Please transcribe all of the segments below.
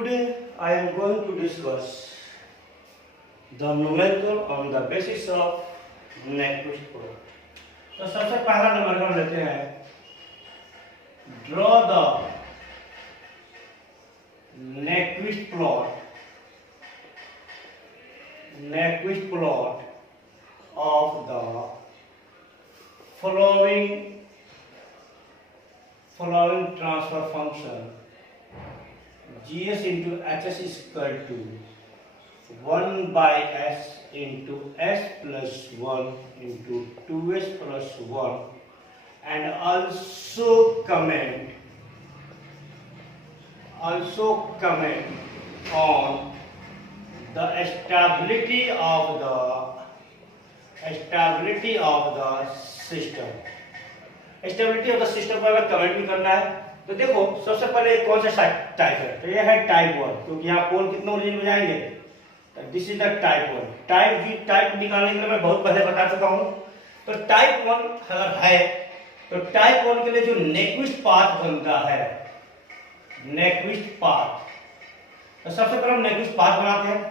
Today I am going to discuss the numerical on the basis of Nyquist product. तो सबसे पहला number हम लेते हैं, draw the Nyquist plot of the following transfer function gs into hs is equal to 1 by s into s plus 1 into 2s plus 1, and also comment on the stability of the system. Stability of the system पर comment भी करना है। तो देखो सबसे पहले कौन सा टाइप है, तो ये है टाइप 1, क्योंकि यहाँ पोल कितने ओरिजिन में जाएंगे, तो this is the type 1। Type निकालने के लिए मैं बहुत पहले बता चुका हूँ। तो टाइप 1 अगर है तो टाइप 1 के लिए जो नेक्विस्ट पाथ बनता है, नेक्विस्ट पाथ, तो सबसे पहले हम नेक्विस्ट पाथ बनाते हैं।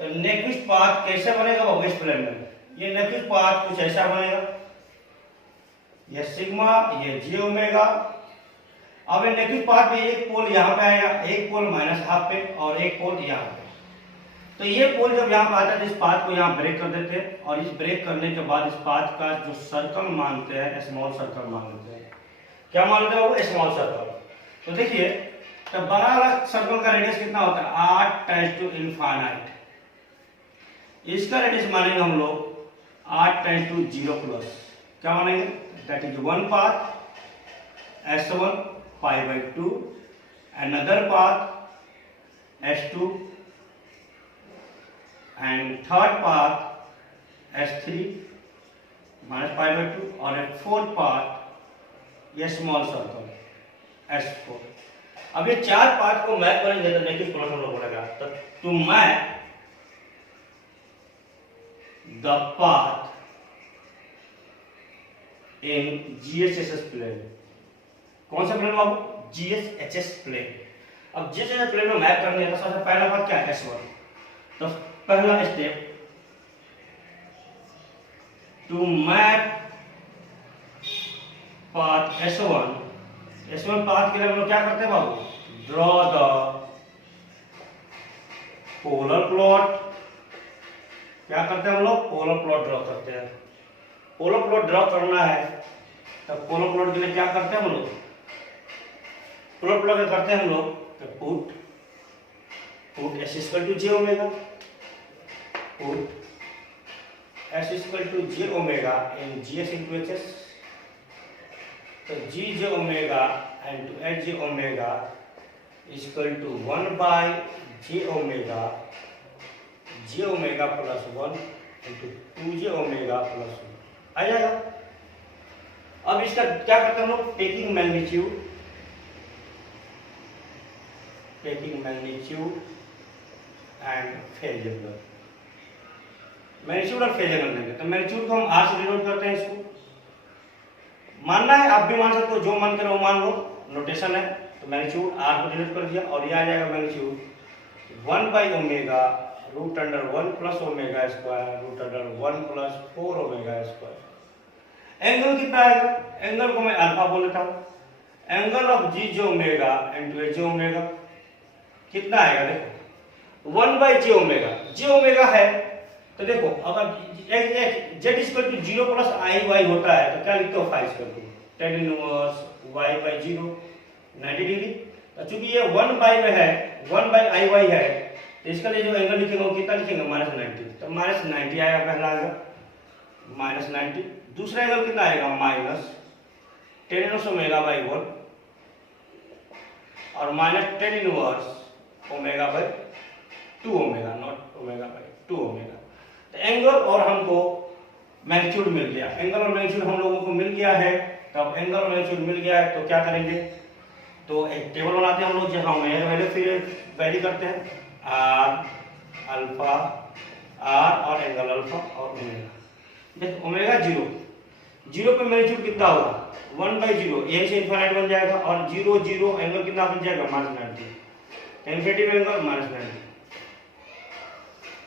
तो नेक्विस्ट पाथ कैसे बनेगा वो वेस्ट प्लेन में, ये नेक्विस्ट पाथ कुछ ऐसा बनेगा, ये सिग्मा, ये जे ओमेगा। अब ये नेक्विस्ट पाथ में एक पोल यहाँ पे आएगा, एक पोल -12 पे और एक पोल यहाँ पे। तो ये पोल जब यहाँ पे आता है तो इस पाथ को यहाँ ब्रेक कर देते हैं, और इस ब्रेक करने के बाद इस पाथ का जो सर्कल मानते हैं, स्मॉल सर्कल मान लेते हैं। क्या मान लेते हैं वो? Small circle. तो देखिए, तो बड़ा वाला सर्कल का रेडियस कितना होता है? 8 × ∞। इसका रेडियस मानेंगे हम लोग 8 × 0+। क्या मानेंगे? That is one path S1 π/2, another path S2, and third path S3 -π/2, और a fourth path ये small circle S4। अब ये चार पाथ को मैप करेंगे तो नेक्विस्ट प्लॉट हम लोग बोलेगा। तो to map the path in GHS plane, कौन सा प्लेन बाबू? GHS plane. अब GHS प्लेन में मैप करने का सबसे पहला बात क्या है? S1। तो पहला step, to map path S1 path के लिए हम लोग क्या करते हैं बाबू? Draw the polar plot. क्या करते हैं हम लोग? पोलर प्लॉट ड्रॉ करते हैं। पोलर प्लॉट ड्रॉ करना है तो पोलर प्लॉट के लिए क्या करते हैं हम लोग? पोलर प्लॉट करते हैं हम लोग तो put s = j omega, put s = j omega इन gs × hs। तो gj omega into hj omega = 1/j omega, j omega + 1 into 2j omega + 1 आ जाएगा। अब इसका क्या करते हैं हम लोग? Taking magnitude and phase angle. Magnitude और फेज एंगल लेंगे। तो मैग्नीट्यूड को हम r से डिनोट करते हैं। इसको मानना है, आप भी मान सकते हो, जो मन करे वो मान लो, नोटेशन है। तो मैग्नीट्यूड r को डिनोट कर दिया, और ये आ जाएगा मैग्नीट्यूड 1/ओमेगा √1 + omega square √1 + 4 omega square. Angle कितना आएगा? एंगल को मैं अल्फा बोल लेता हूं। Angle of g omega into h omega कितना आएगा? देखो 1/j ओमेगा, j ओमेगा है तो देखो अगर z = 0 + i/y होता है तो क्या लिखते हो? 5 tan 1 y/0 90 डिग्री। चूंकि ये 1/i में है, 1/i/y है, तो इसका लिए जो एंगल लिखेंगे वो कितना लिखेंगे? -90। तो -90 आएगा, पहला आएगा -90। दूसरा एंगल कितना आएगा? -tan 1 ओमेगा/1 और -tan 1 ओमेगा/2 ओमेगा, नॉट ओमेगा/2 ओमेगा। तो एंगल और हमको मैग्नीट्यूड मिल गया। एंगल और मैग्नीट्यूड हम लोगों को मिल गया है। तो अब एंगल और मैग्नीट्यूड मिल गया है तो क्या करेंगे? तो एक टेबल बनाते हैं हम लोग, जहां ओमेगा वैल्यू फिर वैरी करते हैं, r अल्फा r और एंगल अल्फा और ओमेगा। देखो ओमेगा 0 पे मैग्नीट्यूड कितना होगा? 1/0, यहीं से इनफाइनाइट बन जाएगा, और 0 0 एंगल कितना बन जाएगा? -90। इन्फिनिटी में एंगल -90।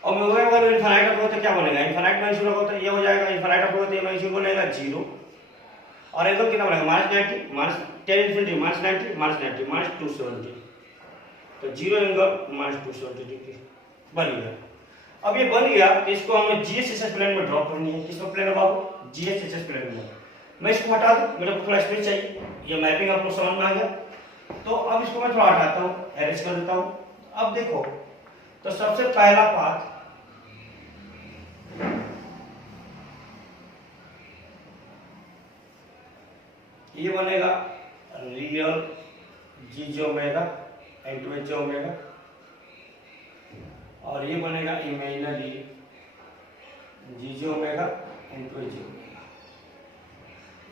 और ओमेगा वैल्यू इनफाइनाइट होगा तो क्या बनेगा, इनफाइनाइट माइनस होगा तो ये हो जाएगा, इनफाइनाइट होगा तो ये माइनस बनेगा 0, और एंगल कितना बनेगा -90 -10 इन्फिनिटी -90 -90 -270, तो 0 एंगल -270 डिग्री बन गया। अब ये बन गया तो इसको हमें जीएसएस प्लेन में ड्रॉ करनी है। किसमें प्लेन है बाबू, जीएसएस प्लेन में। मैं इसको हटा दूं, मेरे को थोड़ा स्पेस चाहिए, ये मैपिंग आपको समझ में आ गया। तो अब इसको मैं थोड़ा हटाता हूं, अरेंज कर देता हूं। अब देखो तो सबसे पहला पाथ ये बनेगा real G J omega into H omega, और ये बनेगा imaginary G J omega into H omega.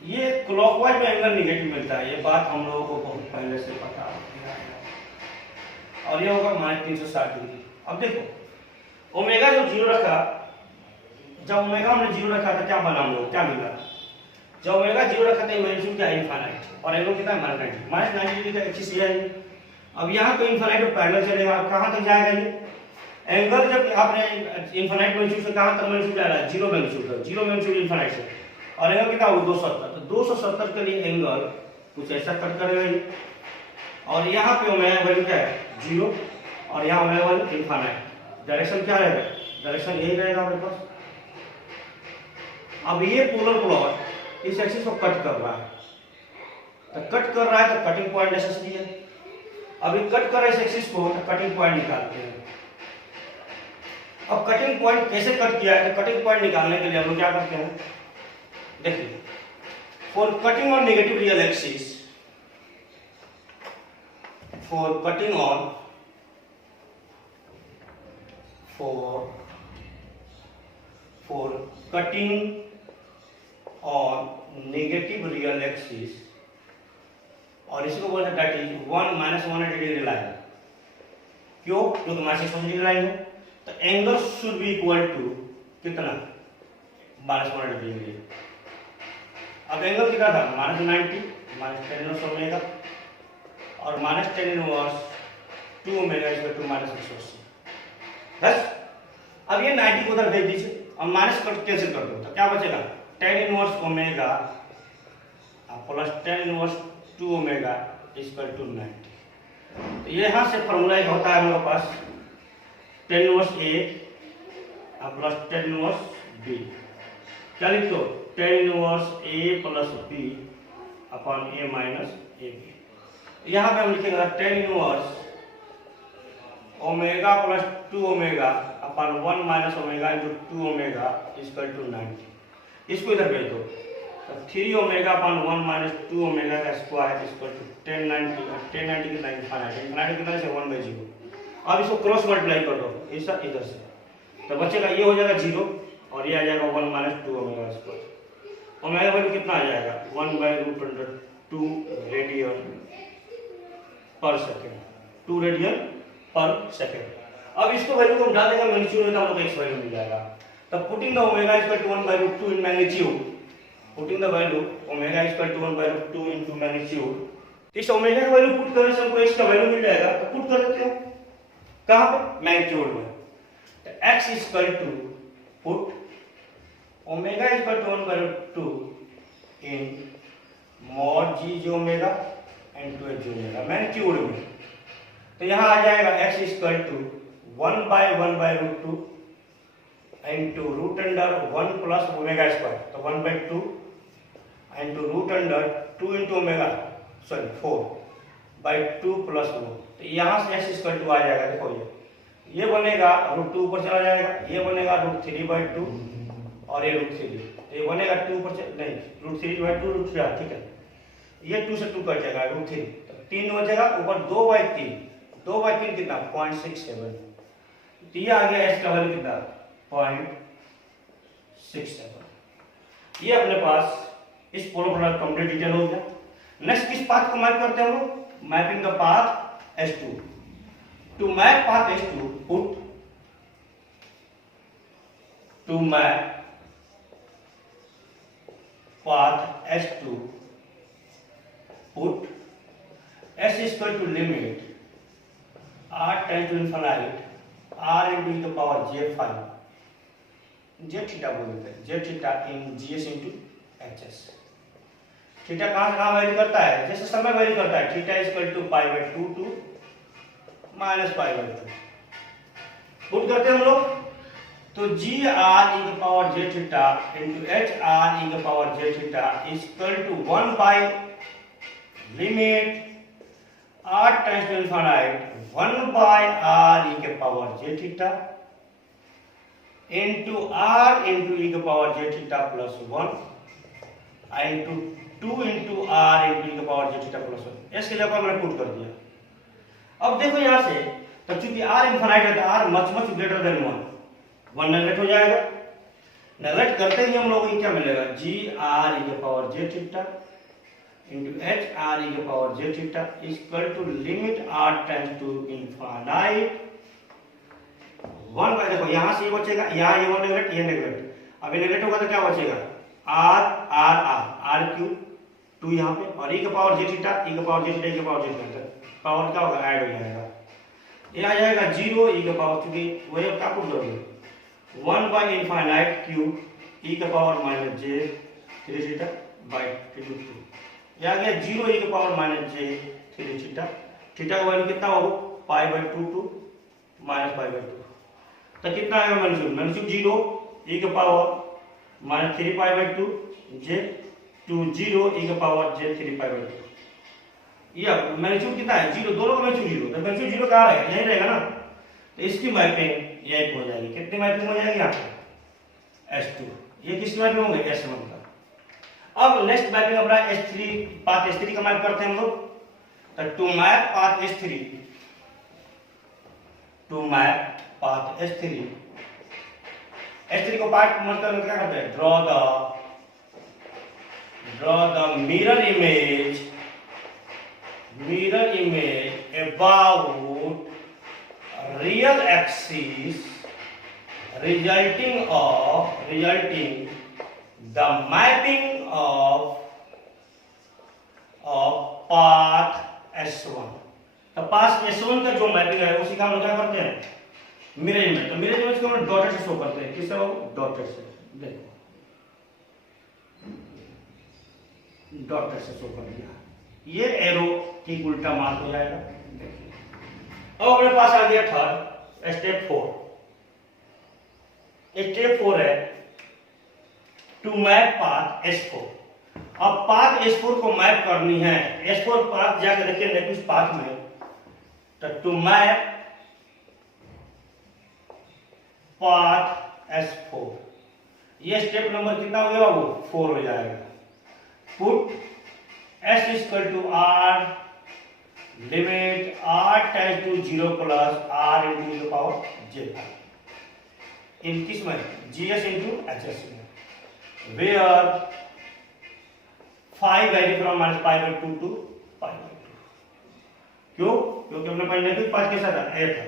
ये क्लॉकवाइज में एंगल निगेटिव मिलता है, ये बात हम लोगों को बहुत पहले से पता है, और ये होगा -360 डिग्री। अब देखो ओमेगा जो 0 रखा, जब ओमेगा हमने 0 रखा था क्या बना हम लोग, क्या मिला, जब ओमेगा 0 रखा था इमेजिन क्या इनफाइनाइट, और एंगल कितना है -90 डिग्री का एक्सिस ये है। अब यहाँ तो इनफाइनाइट पे पैरेलल चलेगा, कहाँ तक जाएगा ये एंगल, जब आपने इनफाइनाइट मैग्नीट्यूड से कहाँ तक मैग्नीट्यूड जाएगा, 0 मैग्नीट्यूड इनफाइनाइट से, और एंगल कितना होगा 270, तो 270 के लिए एंगल कुछ ऐसा कट करेगा ये, और यहाँ पे ओमेगा वैल्यू क्या है 0, और यहाँ ओमेगा वैल्यू इनफाइनाइट। डायरेक्शन क्या रहेगा, डायरेक्शन यही रहेगा हमारे पास। अब ये पोलर प्लॉट इस एक्सिस को कट कर रहा है, तो कट कर रहा है तो कटिंग पॉइंट नेसेसरी है। अभी कट कर रहा है इस एक्सिस को, तो कटिंग पॉइंट निकालते हैं। अब कटिंग पॉइंट कैसे कट किया है, तो कटिंग पॉइंट निकालने के लिए हम लोग क्या करते हैं, देखिए for cutting on negative real axis, for cutting on for cutting on negative real axis, और इसको बोलते हैं दैट इज 1 डिग्री लाइन। क्यों, क्योंकि -180 डिग्री लाइन है, तो angle should be equal to कितना -180 डिग्री। अब एंगल कितना था -90 -10 इनवर्स ओमेगा, और -10 इनवर्स 2 ओमेगा इक्वल टू -180। बस अब ये 90 को उधर भेज दीजिए और माइनस कर कैंसिल कर दो, तो क्या बचेगा 10 inverse omega plus 10 inverse 2 omega equal to 90। तो ये यहां से फॉर्मूला एक होता है हमारे पास 10 inverse A plus 10 inverse B. क्या लिख दो 10 inverse A plus B upon A minus A B. यहां पे हम लिखेंगे 10 inverse omega plus 2 omega upon 1 minus omega into 2 omega equal to 90। इसको इधर भेज दो, तो 3 ओमेगा अपन 1 माइनस 2 ओमेगा का स्क्वायर इक्वल टू 1090, और 1090 कितना इनफाइनाइट कितना से 1/0। अब इसको क्रॉस मल्टीप्लाई कर दो ऐसा इधर से, तो बचेगा ये हो जाएगा 0, और ये आ जाएगा 1 minus 2 omega square. Omega value कितना आ जाएगा 1/√2 रेडियन पर सेकेंड, 2 रेडियन पर सेकेंड। अब इसको वैल्यू को हम डाल देंगे मैग्नीट्यूड में, तो हम लोग x वैल्यू मिल जाएगा। तो putting the omega equal to 1/√2 in magnitude, putting the value omega equal to 1/√2 into magnitude. इस ओमेगा का वैल्यू पुट करने से हमको x का वैल्यू मिल जाएगा, तो पुट कर देते हैं कहां पे मैग्नीट्यूड में। तो x equal to put omega equal to 1/√2 in mod g जो ओमेगा इनटू h जो ओमेगा मैग्नीट्यूड में। तो यहां आ जाएगा x equal to 1/1/√2 into root under 1 plus omega square, तो 1/2 into root under 2 into omega 4/2 plus 1। तो यहाँ से x इक्वल टू आ जाएगा, देखो ये बनेगा √2 ऊपर चला जाएगा, ये बनेगा √3/2 और ये √3, तो ये बनेगा 2 ऊपर नहीं √3/2 √3, ठीक है, ये 2 से 2 कट जाएगा √3, तो 3 बचेगा ऊपर 2/3, 2/3 कितना 0.67। तो ये आ गया x का वैल्यू कितना 0.67। ये अपने पास इस पोलर प्लॉट कंप्लीट डिटेल हो गया। नेक्स्ट किस पाथ को मैप करते हैं हम लोग, mapping the path S2। To map path S2 put to map path S2 put S is equal to limit tends to infinite R into E the power J five, J theta बोल देते हैं, J theta in GS into HS. Theta कहां से कहां value करता है, जैसे समय वैल्यू करता है, theta is equal to pi by 2 to minus pi by 2। Put करते हैं हम लोग, तो G R E the power J theta into H R E the power J theta is equal to 1 by limit r tends to infinite 1 by r e के power J theta into r into e के power J theta plus 1 into 2 into r into e के power J theta plus 1। इसके जगह मैंने put कर दिया। अब देखो यहां से, तो चूंकि r इनफाइनाइट है तो r much much greater than 1 neglect हो जाएगा। नेगलेक्ट करते ही हम लोग को क्या मिलेगा, जी आर ई के power J theta into H R E के power J theta equal to limit r tends to infinite 1 by, देखो यहां से ये बचेगा, यहां ये 1 नेगलेक्ट, ये नेगलेक्ट, अब ये नेगलेक्ट होगा तो क्या बचेगा, r r r r cube 2 यहां पे, और e के पावर जे थीटा, e के पावर जे थीटा, e के पावर जे थीटा, पावर क्या होगा, ऐड हो जाएगा, ये आ जाएगा 0 e के पावर, क्योंकि वही क्या पुट करोगे 1 बाय इनफाइनाइट क्यूब e के power minus J 3 theta by 2, ये आ गया 0 e के power minus J 3 theta. Theta का वैल्यू कितना होगा, pi by 2 to minus pi by 2, तो कितना आएगा मैग्नीट्यूड, मैग्नीट्यूड 0 e के power minus 3 pi by 2 J 2 0 e के पावर जे 3 पाई बाय 2। ये मैग्नीट्यूड कितना है, 0, दोनों का मैग्नीट्यूड 0, तो मैग्नीट्यूड 0 कहां है, यही रहेगा ना, तो इसकी मैपिंग ये हो जाएगी, कितनी मैपिंग हो जाएगी यहाँ पे S2, ये किसकी मैपिंग होगी, S1 का। अब नेक्स्ट मैपिंग अपना S3 पाथ S3 का मैप करते हैं हम लोग, तो to map path S3, to map path S3, S3 को पार्ट मत करके क्या करते हैं, draw the mirror image about real axis resulting the mapping of path S1। तो पाथ S1 का जो मैपिंग है उसी का हम लोग क्या करते हैं, मिरर इमेज, तो मिरर इमेज को हम डॉटेड से शो करते हैं, किससे, डॉटेड से, देखो डॉटेड से शो कर दिया, ये एरो ठीक उल्टा मार्क हो जाएगा। देखिए अब अपने पास आ गया थर्ड स्टेप 4। स्टेप 4 है टू मैप पाथ S4। अब पाथ S4 को मैप करनी है, S4 पाथ जाकर देखिए नेक्स्ट पाथ में, तो टू मैप पाथ S4, ये स्टेप नंबर कितना हो गया बाबू, 4 हो जाएगा। Put S equal to R limit R tends to 0 plus R into the power J in किस में, GS इंटू HS में, where 5 vary from minus pi by 2 to pi by 2। क्यों, क्योंकि हमने पहले नेगेटिव पाथ कैसा था, A था,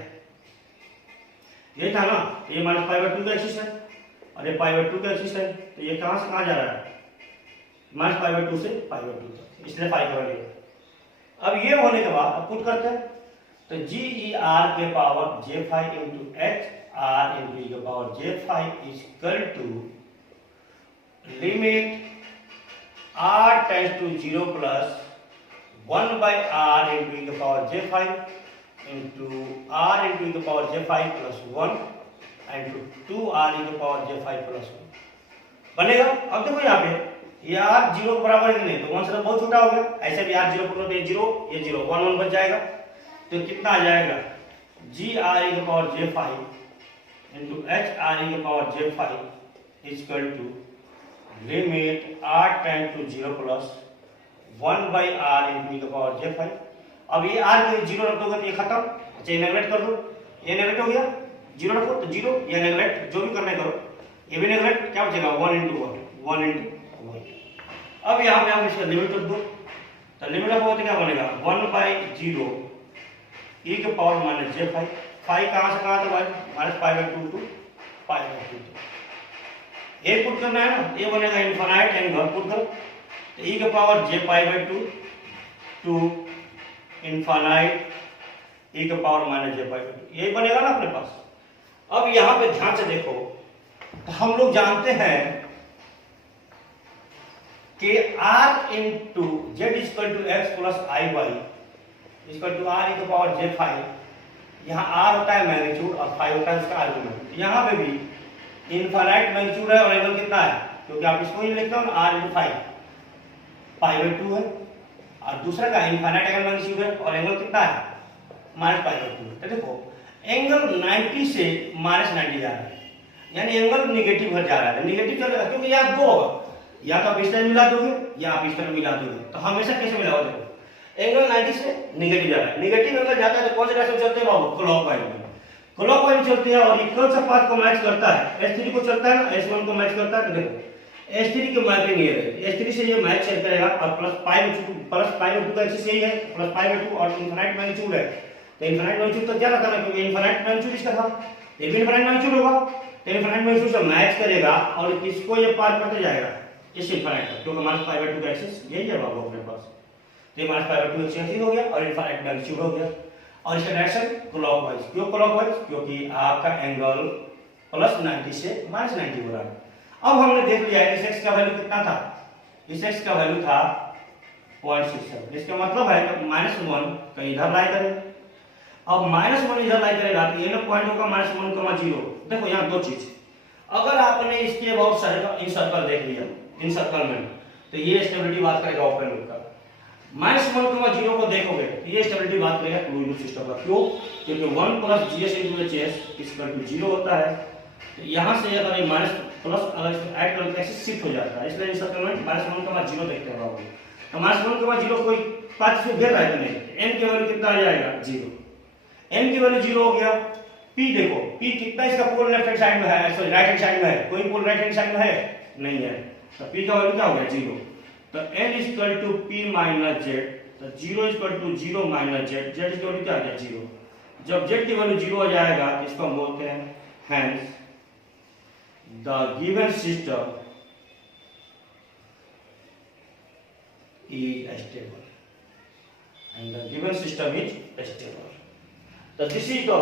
ये था ना, ये माइनस पाई बाय 2 का एक्सिस है और ये पाई बाय 2 का एक्सिस है, तो ये कहां से कहां जा रहा है, माइनस पाई बाय 2 से पाई बाय 2 तक, इसलिए पाई का वैल्यू। अब ये होने के बाद अब पुट करते हैं, तो जी ई आर के power J5 into H R into E के power J5 is equal to limit R tends to 0 plus 1 by R into E के power J5 into R into E के power J5 plus 1 into 2R ई के power J5 plus 1 बनेगा। अब देखो यहाँ पे ये r 0 के बराबर है कि नहीं, तो 1 से तो बहुत छोटा हो गया, ऐसे भी r 0 पर तो ये 0 ये 0 1 1 बच जाएगा, तो कितना आ जाएगा, जी आर ई के power J5 into H R E के power J5 equal to limit r tends to 0 plus 1 by r into E के पावर J5। अब ये r को 0 रख दोगे तो ये खत्म, अच्छा ये नेगलेक्ट कर दो, ये नेगलेक्ट हो गया, 0 रखो तो 0, ये नेगलेक्ट जो भी करना करो, ये भी नेगलेक्ट, क्या बचेगा 1 इंटू 1 इंटू 1। अब यहाँ पे हम इसका लिमिट रख दो, तो लिमिट रखोगे तो क्या बनेगा 1 बाई 0 ई के पावर माइनस J5, 5 कहाँ से कहाँ तक भाई, minus pi by 2 to pi by 2 तक, ये पुट करना है ना, ये बनेगा इनफाइनाइट एंगल, पुट करो, तो ई के power J pi by 2 to infinite e के power minus J pi by two, यही बनेगा ना अपने पास। अब यहां पे ध्यान से देखो, तो हम लोग जानते हैं कि r into Z equal to X plus I Y equal to R e के पावर जे फाइव, यहाँ r होता है मैग्नीट्यूड और फाइव होता है उसका आर्गुमेंट। यहाँ पे भी इनफाइनाइट मैग्नीट्यूड है और एंगल कितना है, क्योंकि आप इसको ही लिखते हो ना r into five, pi by to है, और दूसरा का इनफाइनाइट एंगल मैग्नीट्यूड है और एंगल कितना है माइनस पाई बाई टू। तो देखो एंगल 90 से माइनस 90 जा रहा है, यानी एंगल निगेटिव हो जा रहा है, निगेटिव चलेगा क्योंकि यहाँ दो होगा, या तो आप इस तरह मिला दोगे या आप इस तरह मिला दोगे, तो हमेशा कैसे मिलाओ, देखो एंगल 90 से निगेटिव जा रहा है, निगेटिव एंगल जाता है तो कौन से डायरेक्शन में चलते हैं बाबू, क्लॉकवाइज में, क्लॉकवाइज में चलते हैं और इक्वल सा पाथ को मैच करता है, S3 को चलता है ना, S1 को मैच करता है। तो देखो S3 की मैपिंग ये है, S3 से ये मैच चल करेगा और प्लस पाई बाई टू का एक्सिस यही है, प्लस पाई बाई टू और इनफिनिट मैग्नीट्यूड है, तो इनफिनिट मैग्नीट्यूड तो क्या रहता है, क्योंकि इनफिनिट मैग्नीट्यूड इसका था, ये भी इनफिनिट मैग्नीट्यूड होगा, तो इनफिनिट मैग्नीट्यूड से मैच करेगा और इसको ये पार करते जाएगा इस इनफिनिट तक, क्योंकि माइनस पाई बाई टू का एक्सिस यही है बाबू अपने पास, तो ये minus pi by to axis हो गया और इनफिनिट मैग्नीट्यूड हो गया, और इसका डायरेक्शन क्लॉकवाइज। क्यों क्लॉकवाइज, क्योंकि आपका एंगल प्लस 90 से माइनस 90 हो रहा है। अब हमने देख लिया इस x का वैल्यू कितना था, इस x का वैल्यू था 0.67, इसका मतलब है कि -1 कहीं इधर लाई करेगा, अब -1 इधर लाई करेगा तो ये ना पॉइंट होगा -1,0। देखो यहाँ दो चीज, अगर आपने इसके अबाउट सर्कल इन सर्कल देख लिया इन सर्कल में, तो ये स्टेबिलिटी बात करेगा ओपन लूप का, -1,0 को देखोगे तो ये स्टेबिलिटी बात करेगा क्लोज लूप सिस्टम का। क्यों, क्योंकि 1 plus GS into HS equal to 0 होता है, तो यहाँ से अगर ये माइनस प्लस अगर इसको ऐड करोगे तो ऐसे शिफ्ट हो जाता है, इसलिए इस सर्कल में -1,0 देखते हैं बाबू, तो -1,0 कोई पाथ से भेद है नहीं, n की वैल्यू कितना आ जाएगा 0, n की वैल्यू 0 हो गया। p देखो p कितना इसका पोल लेफ्ट हैंड साइड में है, सॉरी राइट हैंड साइड में है, कोई पोल राइट हैंड साइड में है नहीं है, तो p का वैल्यू क्या हो गया 0, तो n equal to p minus z, तो 0 equal to 0 minus z, z की वैल्यू क्या आ गया 0, जब z की वैल्यू 0 हो जाएगा तो इसको हम बोलते हैं hence the given system is stable and the given system is stable. So this is the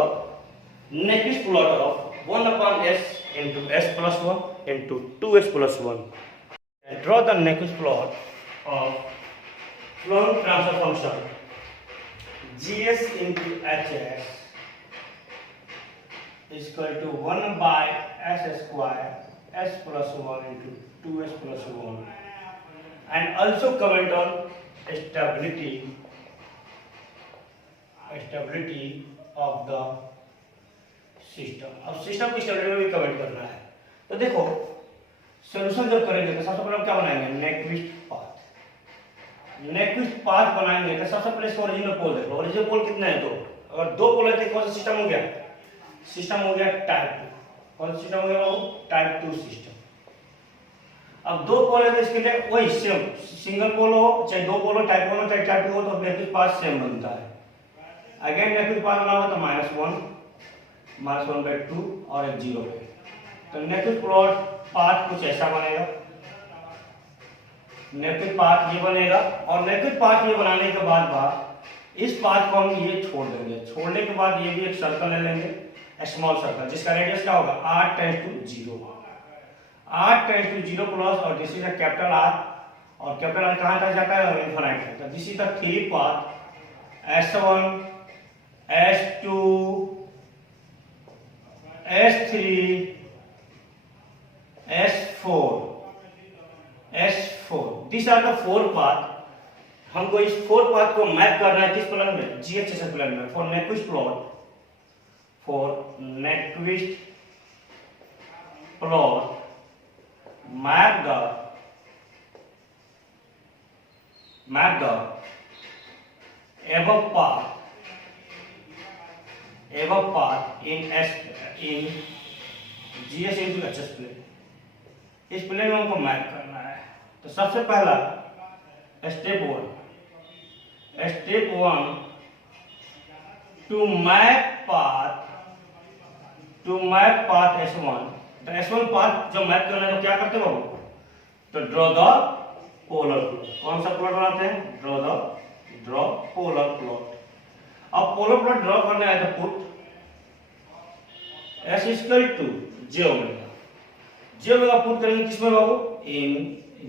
next plot of 1 upon s into s plus 1 into 2s plus 1. And draw the next plot of Coulomb transfer function gs into hs is equal to 1 by s square s plus 1 into 2s plus 1, and also comment on stability of the system। अब system की stability में भी comment करना है, तो देखो solution जब करेंगे तो सबसे पहले हम क्या बनाएंगे, नेक्विस्ट पाथ। नेक्विस्ट पाथ बनाएंगे तो सबसे पहले इसका ओरिजिनल पोल देखो, ओरिजिनल पोल कितने हैं, दो, अगर दो पोल है तो कौन सा सिस्टम हो गया, सिस्टम हो गया टाइप 2। कौन सा सिस्टम हो गया वो, टाइप 2 सिस्टम। अब दो पोल है तो इसके लिए वही सेम, सिंगल पोल हो चाहे दो पोल हो, टाइप 1 हो चाहे टाइप 2 हो, तो नेक्विस्ट पाथ सेम बनता है। अगेन नेक्विस्ट पाथ बना हुआ तो -1/2 और एक 0 पे, तो नेक्विस्ट प्लॉट पाथ कुछ ऐसा बनेगा, नेक्विस्ट पाथ ये बनेगा, और नेक्विस्ट पाथ ये बनाने के बाद इस पाथ को हम ये छोड़ देंगे, छोड़ने के बाद ये भी एक सर्कल ले लेंगे, स्मॉल सर्कल, जिसका रेडियस क्या होगा r tends to 0, r tends to 0 plus, और this is the capital R, और कैपिटल R कहां तक जाता है, इनफिनिट तक, तो this is the three path S1 S2 S3 S4, this are the 4 path. हमको इस 4 पाथ को मैप करना है किस प्लेन में, GHS प्लेन में, for Nyquist plot map the above path in GS into HS plane, इस प्लेन में हमको मैप करना है। तो सबसे पहला step 1 to map path S1, तो S1 पाथ जब मैप करना है तो क्या करते हो, तो ड्रॉ द पोलर प्लॉट। कौन सा प्लॉट बनाते हैं, ड्रॉ पोलर प्लॉट। अब पोलर प्लॉट ड्रॉ करने आया था put S equal to J omega. J omega put करेंगे किसमें बाबू? In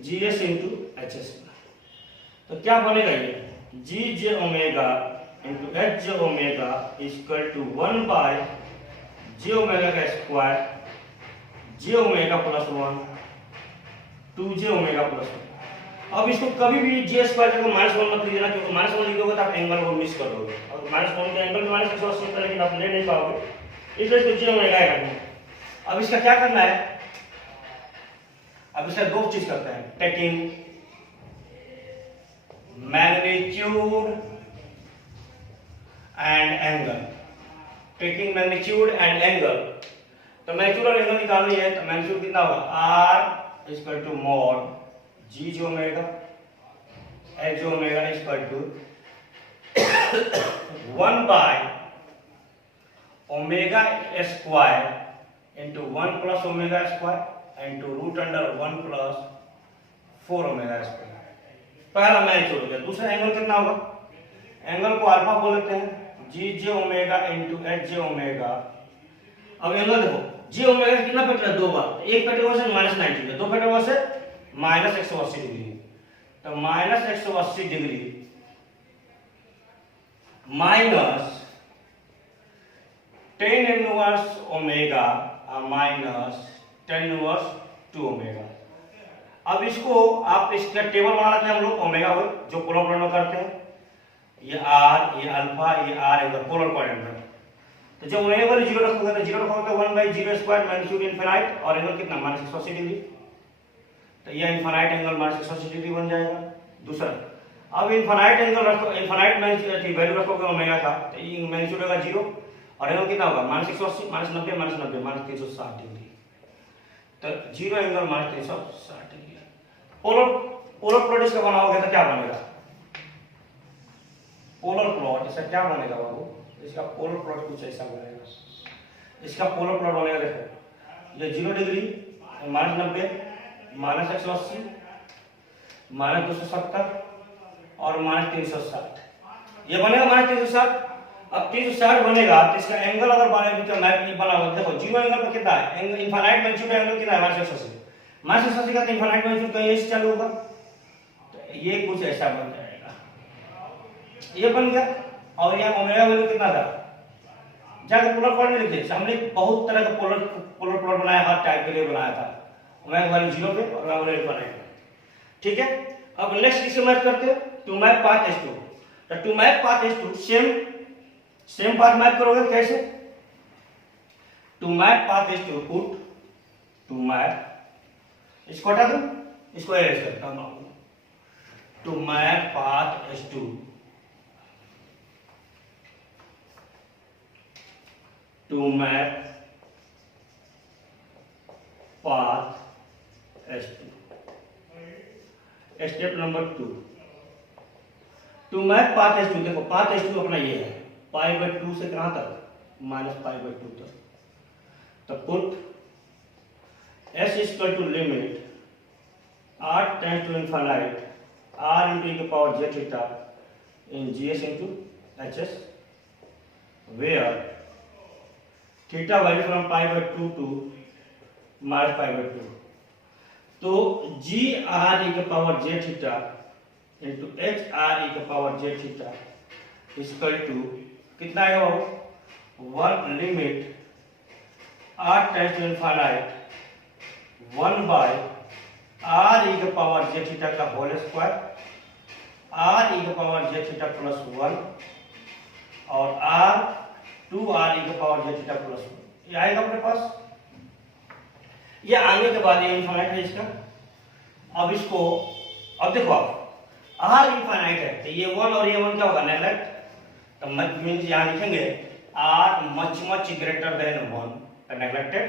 GS into HS। तो क्या बनेगा ये? G J omega into H J omega equal to 1 by J omega का square J omega plus 1 2 J omega plus 1। अब इसको कभी भी जे स्क्वायर को माइनस 1 मत लीजिए ना, क्योंकि माइनस 1 लिखोगे तो आप एंगल को मिस कर दोगे और माइनस 1 का एंगल माइनस 180 होता है, लेकिन आप ले नहीं पाओगे, इसलिए इसको जे ओमेगा आएगा। अब इसका क्या करना है? अब इसका दो चीज करते हैं, taking magnitude and angle. Taking magnitude and angle, तो मैग्नीट्यूड और एंगल निकालनी है, तो मैग्नीट्यूड कितना होगा? R equal to mod G जो ओमेगा H जो omega equal to 1 by omega square into 1 plus omega square into root under 1 plus 4 omega square. पहला मैग्नीट्यूड हो गया। दूसरा एंगल कितना होगा? एंगल को अल्फा बोल देते हैं, G J omega into H J omega. अब एंगल देखो, जे ओमेगा कितना फैक्टर है? 2 बार। एक फैक्टर से माइनस 90 है, दो फैक्टर से माइनस 180 डिग्री। तो minus 180 degree minus 10 inverse omega minus 10 inverse 2 omega. अब इसको आप इसका टेबल बना लेते हैं हम लोग, ओमेगा हो जो पोलर प्लॉट में करते हैं, ये R, ये अल्फा, ये R है पोलर क्वाड्रेंट। तो जब ओमेगा को 0 रखोगे तो 0 रखोगे तो 1 बाई 0 स्क्वायर मैग्नीट्यूड इनफिनाइट और एंगल कितना? Minus 180 degree. तो ये इनफिनाइट एंगल माइनस 180 डिग्री बन जाएगा। दूसरा, अब इनफिनाइट एंगल रखो, इनफिनाइट मैग्नीट्यूड वैल्यू रखोगे ओमेगा का, तो ये मैग्नीट्यूड होगा 0 और एंगल कितना होगा? Minus 180 minus 90 minus 90 minus 360 degree. तो 0 angle minus 360 degree. Polar plot इसका बनाओगे तो क्या बनेगा? पोलर प्लॉट इसका क्या बनेगा बाबू? इसका पोलर प्लॉट कुछ ऐसा बनेगा। इसका पोलर प्लॉट बनेगा, देखो ये 0 डिग्री माइनस 90 माइनस 180 माइनस 270 और माइनस 360, ये बनेगा माइनस 360। अब 360 बनेगा तो इसका एंगल अगर मैप बना हुआ, देखो 0 एंगल पर कितना है? एंगल इनफाइनाइट मैग्नीट्यूड एंगल कितना है? माइनस 180। माइनस 180 का इनफाइनाइट मैग्नीट्यूड कहीं ऐसे चालू होगा, तो ये कुछ ऐसा बन जाएगा। ये बन गया। और यहाँ ओमेगा वैल्यू कितना था? जाकर पोलर प्लॉट में लिख दे। हमने बहुत तरह का पोलर प्लॉट बनाया, हर टाइप के लिए बनाया था। ओमेगा वैल्यू 0 पे और ओमेगा वैल्यू पर, ठीक है। अब नेक्स्ट किससे मैप करते हैं? To map path S2। तो to map path S2 same path map करोगे कैसे? To map path S2 put to map, इसको हटा दूं, इसको एरेज करता हूं। To map path S2 to map path S2। Step number 2, to map path S2। देखो पाथ S2 अपना ये है, पाई बाय 2 से कहां तक? माइनस पाई बाय 2 तक। तो put S equal to limit R tends to infinite R into e to the power j theta in GS into HS, where theta value from pi by 2 to minus pi by 2. तो g r e के power j theta into h r e के power j theta equal to कितना आएगा वो? 1 limit r tends to infinite 1 by r e के power j theta का whole square r e के power j theta plus 1 और r 2r e के power j theta plus 1। ये आएगा अपने पास। ये आने के बाद ये इनफिनाइट है इसका। अब इसको, अब देखो आप r इनफिनाइट है तो ये 1 और ये 1 क्या होगा? नेगलेक्ट। तो मींस यहां लिखेंगे r much much greater than 1 तो नेगलेक्टेड।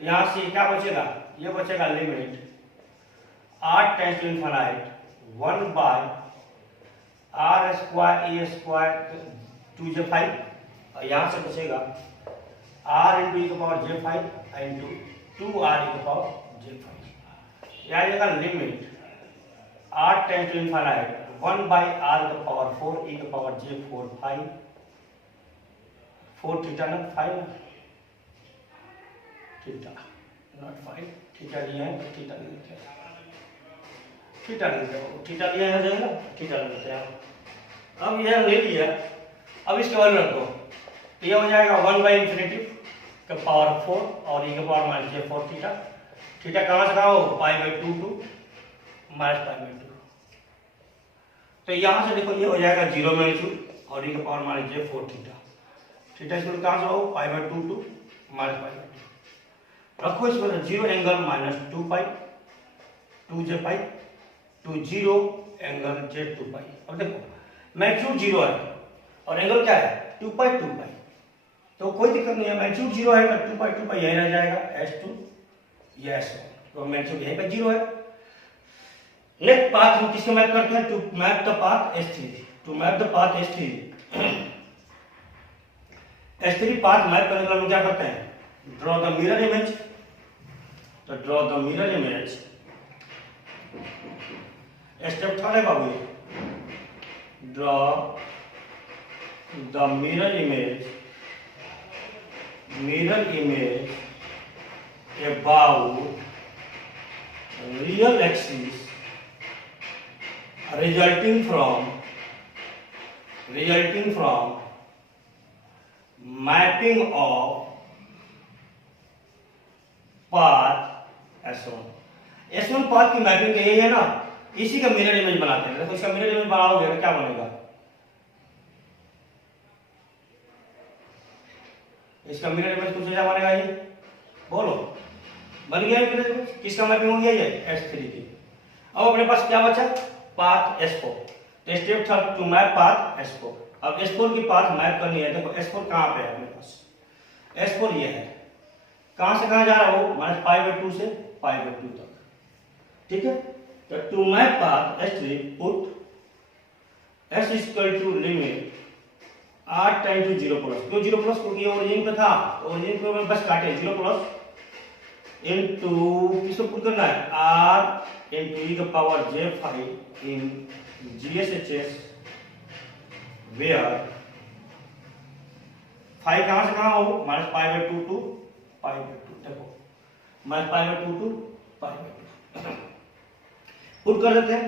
तो यहां से क्या बचेगा? ये बचेगा limit r tends to infinite 1 by r square e square 2j5 और यहां से बचेगा r इंटू e की power j5 into 2r e की पावर j5। यह आएगा limit r tends to infinite 1 by r की पावर 4 e की पावर j4 5 4 थीटा ना 5 ना, थीटा नॉट 5, थीटा लिया है तो थीटा लिख देते हैं, थीटा लिख देते हैं, थीटा लिया है जाएगा, थीटा लिख देते हैं। अब यह ले लिया, अब इसके बाद रखो, तो यह हो जाएगा 1 बाई इंफिनिटी का पावर 4 और e का पावर माइनस जे 4 थीटा, थीटा कहाँ से कहाँ हो, pi by 2 to minus pi by 2, तो यहाँ से देखो ये हो जाएगा 0 मैग्नीट्यूड और e का पावर माइनस जे 4 थीटा, थीटा इसको कहाँ से हो, pi by 2 to minus pi by 2, रखो इसमें 0 angle minus 2 pi 2 J pi to 0 angle J 2 pi. अब देखो मैग्नीट्यूड 0 है और एंगल क्या है 2 पाई 2 पाई, तो कोई दिक्कत नहीं है, मैग्नीट्यूड 0 है तो 2 पाई यही रह जाएगा S2 या S1, तो मैग्नीट्यूड यहीं पे 0 है। नेक्स्ट पाथ हम किसको मैप करते हैं, to map the path S3, to map the path S3, S3 path map करने के लिए हम क्या करते हैं, ड्रॉ द मिरर इमेज, तो draw the mirror image, step third है बाबू, draw the mirror image about real axis resulting from mapping of path S1 path की मैपिंग यही है ना, इसी का मिरर इमेज बनाते हैं। देखो इसका मिरर इमेज बनाओगे तो क्या बनेगा, इसका मिरर इमेज कुछ ऐसा बनेगा, ये बोलो बन गया मिरर इमेज, किसका मैपिंग हो गया ये S3 की। अब अपने पास क्या बचा, पाथ S4, तो स्टेप था टू मैप पाथ S4। अब S4 की पाथ मैप करनी है, देखो S4 कहाँ पे है अपने पास, S4 ये है, कहां से कहां जा रहा है वो, माइनस पाई बाई 2 से पाई बाई 2 तक, ठीक है। तो to map path S3 put S equal to limit r time to 0 plus, क्यों 0 प्लस, क्योंकि ये ओरिजिन पे था, तो ओरिजिन पे मैं बस काटे 0 प्लस इनटू किसको पुट करना है, r इनटू e का power j5 in GSHS where 5 कहां से कहां हो, minus pi by 2 to pi by 2, देखो minus pi by 2 to pi by 2 put कर देते हैं,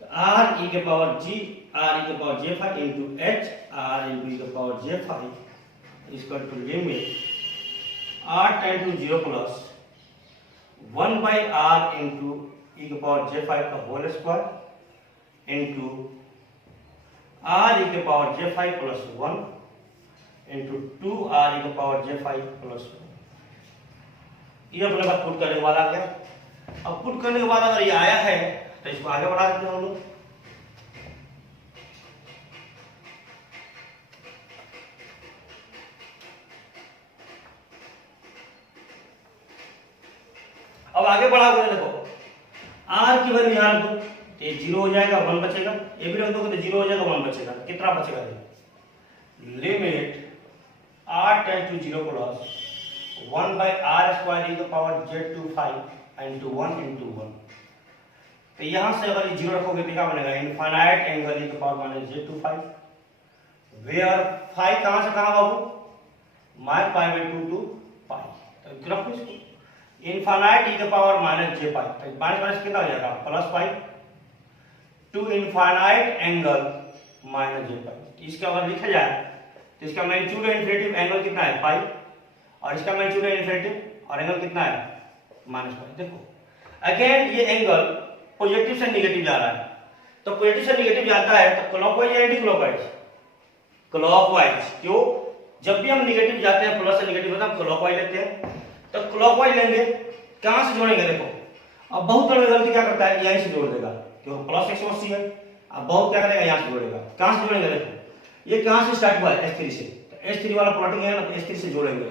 तो r e के पावर g r e के power j5 into h r into e के power j5 equal to limit r time to 0 plus 1 by r into e के power j5 का whole square into r e के power j5 plus 1 into 2r e के power j5 plus 1, ये अपने पास put करने के बाद आ गया। अब पुट करने के बाद अगर ये आया है तो इसको आगे बढ़ा देते हैं हम लोग, अब आगे बढ़ा कर देखो r की वैल्यू यहां रखो, तो ये 0 हो जाएगा 1 बचेगा, ये भी रख दोगे तो 0 हो जाएगा 1 बचेगा, कितना बचेगा ये, limit r tend to 0 plus 1 by r square e का पावर z25 इनटू 1 इनटू 1, तो यहां से अगर ये 0 रखोगे तो क्या बनेगा, इनफाइनाइट एंगल e का पावर माइनस z25 वेयर 5 कहां से कहां बाबू, minus pi by 2 to pi, तो रखो इसको इनफाइनाइट e का पावर माइनस j पाई, तो माइनस माइनस कितना हो जाएगा plus pi to infinite angle minus j pi, इसका अगर लिखा जाए तो इसका मैग्नीट्यूड इन्फिनिटी एंगल कितना है पाई, और इसका मैग्नीट्यूड इन्फिनिटी और एंगल कितना है माइनस पाई। देखो अगेन ये एंगल पॉजिटिव से नेगेटिव जा रहा है, तो पॉजिटिव से नेगेटिव जाता है तो क्लॉकवाइज या एंटी क्लॉकवाइज, क्लॉकवाइज, क्यों, जब भी हम नेगेटिव जाते हैं प्लस से नेगेटिव होता है क्लॉकवाइज लेते हैं, तो क्लॉकवाइज लेंगे, कहां से जोड़ेंगे, देखो अब बहुत बड़ा गलती क्या करता है, यहीं से जोड़ देगा क्योंकि प्लस 180 है, अब बहुत क्या करेगा यहां से जोड़ेगा, कहां से जोड़ेंगे, देखो ये कहां से स्टार्ट हुआ है S3 से, तो S3 वाला प्लॉटिंग है ना, तो S3 से जोड़ेंगे,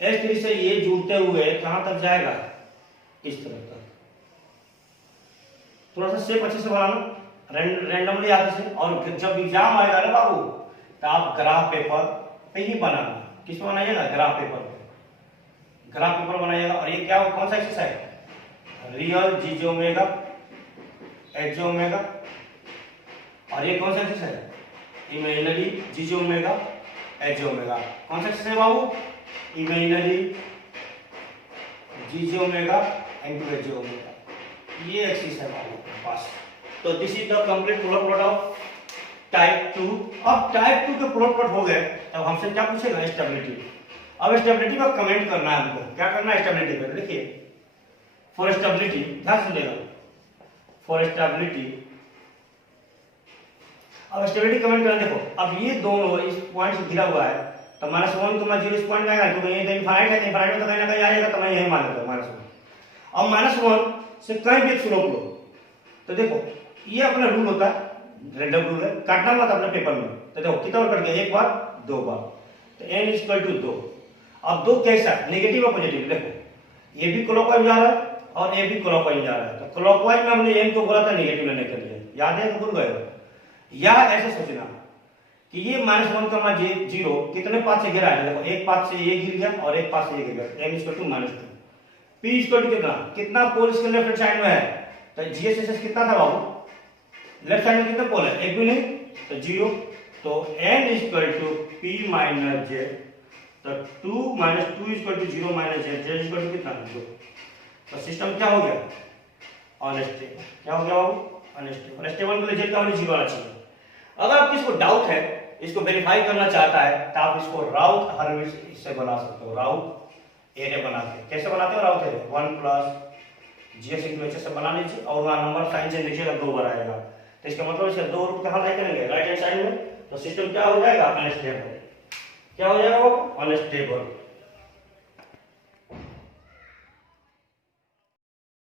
S3 से ये जुड़ते हुए कहां तक जाएगा, इस तरह तक, थोड़ा सा शेप अच्छे से बनाना रैंडमली आगे से, और जब एग्जाम आएगा ना बाबू तो आप ग्राफ पेपर पे ही बनाना, किस पे बनाइएगा, ग्राफ पेपर पे, ग्राफ पेपर बनाइएगा। और ये क्या कौन सा exercise, real G J omega H J omega, और ये कौन सा exercise, imaginary G J omega H J omega. कौन सा एक्सिस है बाबू? Imaginary G J omega into H J omega, ये एक्सिस है बाबू पास। तो this is the complete polar plot of type 2। अब टाइप 2 के पोलर प्लॉट हो गए, तब हमसे क्या पूछेगा? स्टेबिलिटी। अब स्टेबिलिटी का कमेंट करना है हमको। क्या करना है स्टेबिलिटी पे? देखिए फॉर स्टेबिलिटी, ध्यान सुनिएगा, फॉर स्टेबिलिटी। अब स्टेबिलिटी कमेंट करना, देखो अब ये दोनों इस पॉइंट से घिरा हुआ है, तो -1, 0 इस पॉइंट में आएगा, क्योंकि ये इनफाइनाइट है, इनफाइनाइट में तो कहीं ना कहीं आएगा, तो मैं यही मान लेता हूं -1। अब -1 से कहीं भी एक स्लोप लो, तो देखो ये अपना रूल होता है, रैंडम रूल है, काटना मत अपने पेपर में। तो देखो कितना बार कट गया? एक बार, दो बार, तो n = 2। अब 2 कैसा? नेगेटिव और पॉजिटिव। देखो ये भी क्लॉकवाइज जा रहा है और ये भी क्लॉकवाइज जा रहा है, तो क्लॉकवाइज में हमने n को बोला था नेगेटिव लेने के लिए, याद है? तो भूल गए? या ऐसे सोचना कि ये -1, 0 कितने पाथ से घिरा है? देखो एक पाथ से ये गिर गया और एक पाथ से ये गिर गया, n = -2। p = कितना पोल इसके लेफ्ट साइड में है? तो GSS कितना था बाबू? लेफ्ट साइड में कितने पोल है? एक भी नहीं, तो 0। तो n = p - z, तो 2 - 2 = 0 - z = कितना? 2। तो सिस्टम क्या हो गया? अनस्टेबल। क्या हो गया बाबू? अनस्टेबल। अनस्टेबल के लिए z का वैल्यू 0 आना चाहिए। अगर आप किसी को डाउट है, इसको वेरीफाई करना चाहता है, तो आप इसको राउथ हर्विट्ज इससे बना सकते हो, राउथ एरे बना के। कैसे बनाते हो राउथ एरे? 1 + GS × HS से बना लीजिए, और वहां नंबर साइन से नीचे 2 बार आएगा, तो इसका मतलब इसके 2 रूट कहां राइट करेंगे? राइट हैंड साइड में। तो सिस्टम क्या हो जाएगा? अनस्टेबल। क्या हो जाएगा वो? अनस्टेबल।